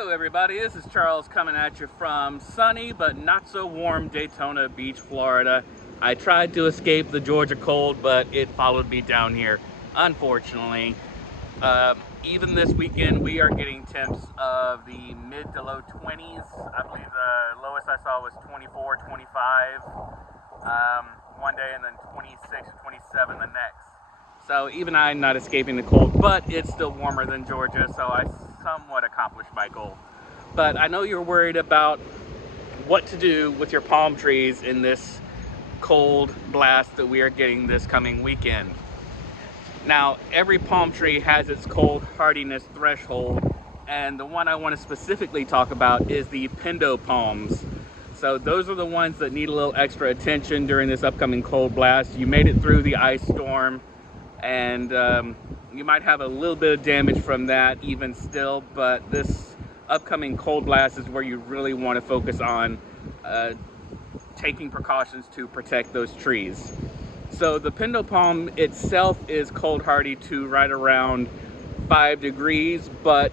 Hello everybody, this is Charles coming at you from sunny but not so warm Daytona Beach, Florida. I tried to escape the Georgia cold, but it followed me down here, unfortunately. Even this weekend, we are getting temps of the mid to low 20s. I believe the lowest I saw was 24, 25 one day, and then 26 or 27 the next. So even I'm not escaping the cold, but it's still warmer than Georgia, so I somewhat accomplished my goal. But I know you're worried about what to do with your palm trees in this cold blast that we are getting this coming weekend. Now, every palm tree has its cold hardiness threshold, and the one I want to specifically talk about is the Pindo palms. So those are the ones that need a little extra attention during this upcoming cold blast. You made it through the ice storm, and you might have a little bit of damage from that even still, but this upcoming cold blast is where you really want to focus on taking precautions to protect those trees. So the Pindo palm itself is cold hardy to right around 5 degrees, but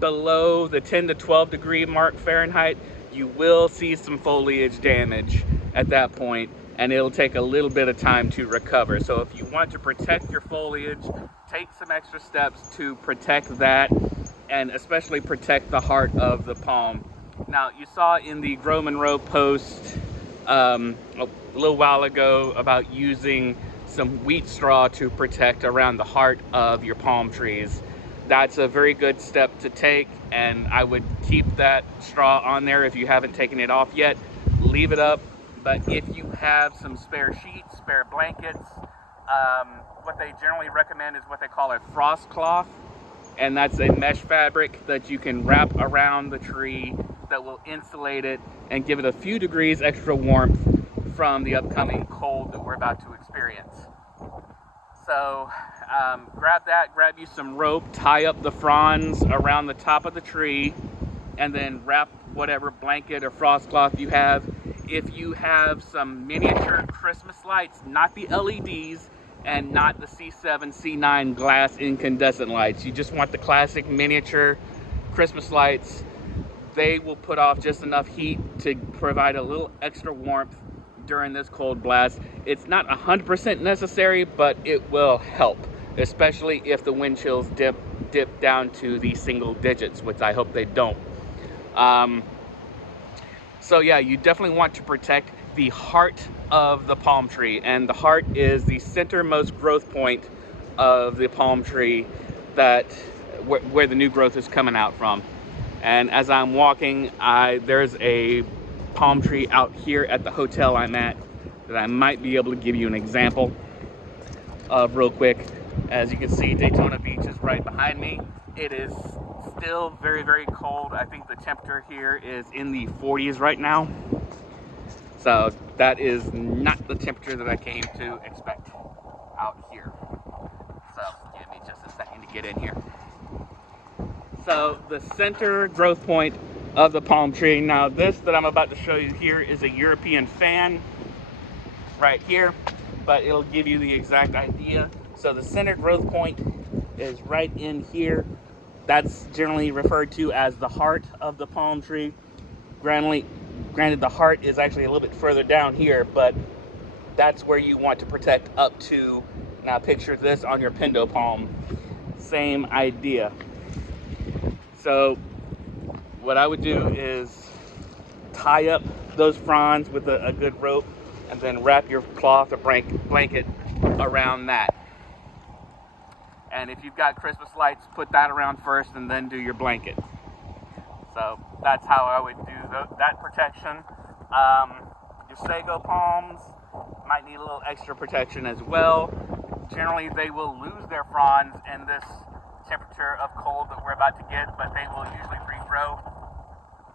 below the 10 to 12 degree mark Fahrenheit, you will see some foliage damage at that point, and it'll take a little bit of time to recover. So if you want to protect your foliage, take some extra steps to protect that, and especially protect the heart of the palm. Now, you saw in the Grow Monroe post a little while ago about using some wheat straw to protect around the heart of your palm trees. That's a very good step to take, and I would keep that straw on there if you haven't taken it off yet. Leave it up, but if you have some spare sheets, spare blankets, what they generally recommend is what they call a frost cloth, and that's a mesh fabric that you can wrap around the tree that will insulate it and give it a few degrees extra warmth from the upcoming cold that we're about to experience. So grab that, grab you some rope, tie up the fronds around the top of the tree, and then wrap whatever blanket or frost cloth you have. If you have some miniature Christmas lights, not the LEDs and not the C7, C9 glass incandescent lights, you just want the classic miniature Christmas lights. They will put off just enough heat to provide a little extra warmth during this cold blast. It's not 100% necessary, but it will help, especially if the wind chills dip down to the single digits, which I hope they don't. So yeah, you definitely want to protect the heart of the palm tree, and the heart is the centermost growth point of the palm tree, that where the new growth is coming out from. And as I'm walking, there's a palm tree out here at the hotel I'm at that I might be able to give you an example of real quick. As you can see, Daytona Beach is right behind me. It is still very, very cold. I think the temperature here is in the 40s right now. So that is not the temperature that I came to expect out here. So give me just a second to get in here. So the center growth point of the palm tree. Now this that I'm about to show you here is a European fan right here, but it'll give you the exact idea. So the center growth point is right in here. That's generally referred to as the heart of the palm tree. Granted, the heart is actually a little bit further down here, but that's where you want to protect up to. Now picture this on your Pindo palm. Same idea. So what I would do is tie up those fronds with a good rope, and then wrap your cloth or blanket around that. And if you've got Christmas lights, put that around first and then do your blanket. So that's how I would do that protection. Your sago palms might need a little extra protection as well. Generally, they will lose their fronds in this temperature of cold that we're about to get, but they will usually regrow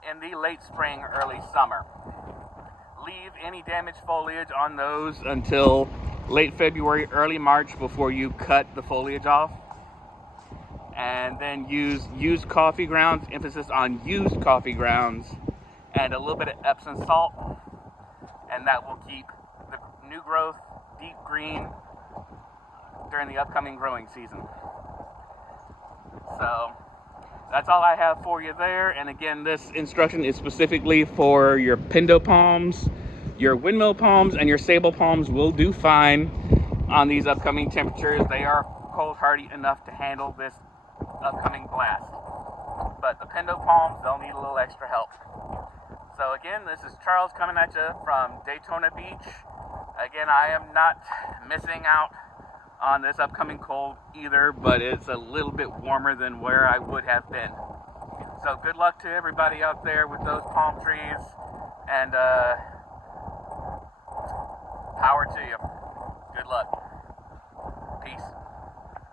in the late spring, early summer. Leave any damaged foliage on those until late February, early March before you cut the foliage off. And then use used coffee grounds, emphasis on used coffee grounds, and a little bit of Epsom salt, and that will keep the new growth deep green during the upcoming growing season. So that's all I have for you there. And again, this instruction is specifically for your pindo palms. Your windmill palms and your sable palms will do fine on these upcoming temperatures. They are cold hardy enough to handle this upcoming blast. But the pindo palms, they'll need a little extra help. So again, this is Charles coming at you from Daytona Beach. Again, I am not missing out on this upcoming cold either, but it's a little bit warmer than where I would have been. So good luck to everybody out there with those palm trees, and power to you. Good luck. Peace.